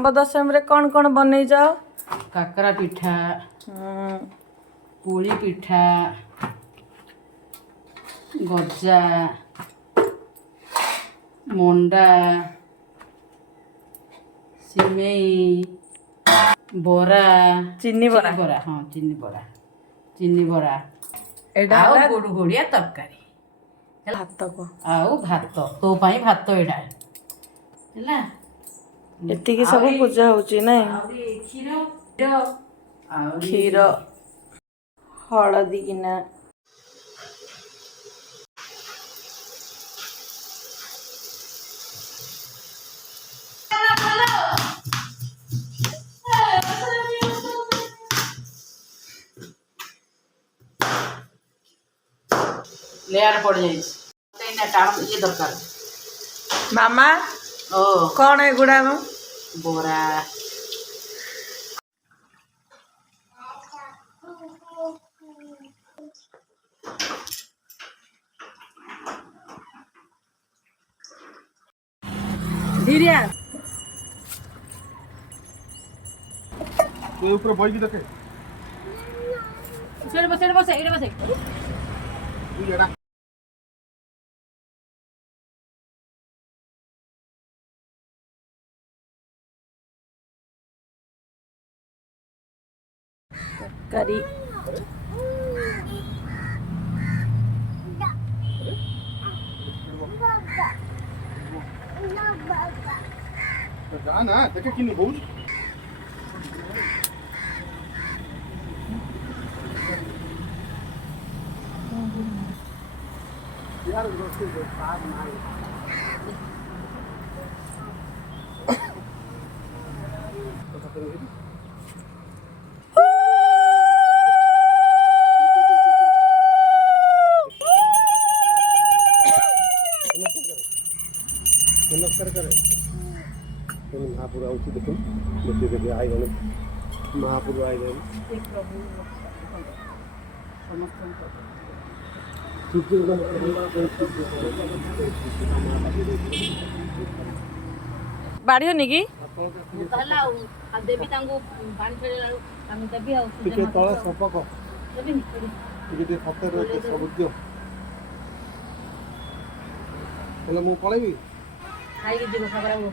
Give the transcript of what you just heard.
शाम्ब दशमी रे कौन बनै जाओ? काकरा पिठा, पुली पिठा, गजा, मंडा, सिमेई, बरा, चीनी बरा हाँ चीनी बरा एडा आउ गुड़ गुड़िया तरकारी भात को आउ भात तो पाई भात एडा हैला एतिकी सब पूजा होची नै क्षीर हळदी किना लेयर पड़ जाई तेना टाण ये दरकार मामा ओ कौन है गुड़ा में बोरा धीरे तो ऊपर बैठ के देखे सेड बस एडे बस तू जरा करी जा ना देखे किन बहुत यार दोस्तों साथ मार नमस्कार करे महापुर आउची देखो देखिए देखिए आई गए महापुर आई गए बाड़ी होनी की कहला आ देवी तांगो पानी छेड़े लाउ हम देवी आ टिके तळे सपक टिके फते रहते सब दियो हेलो मु पळेबी खाई के जीव खबर हो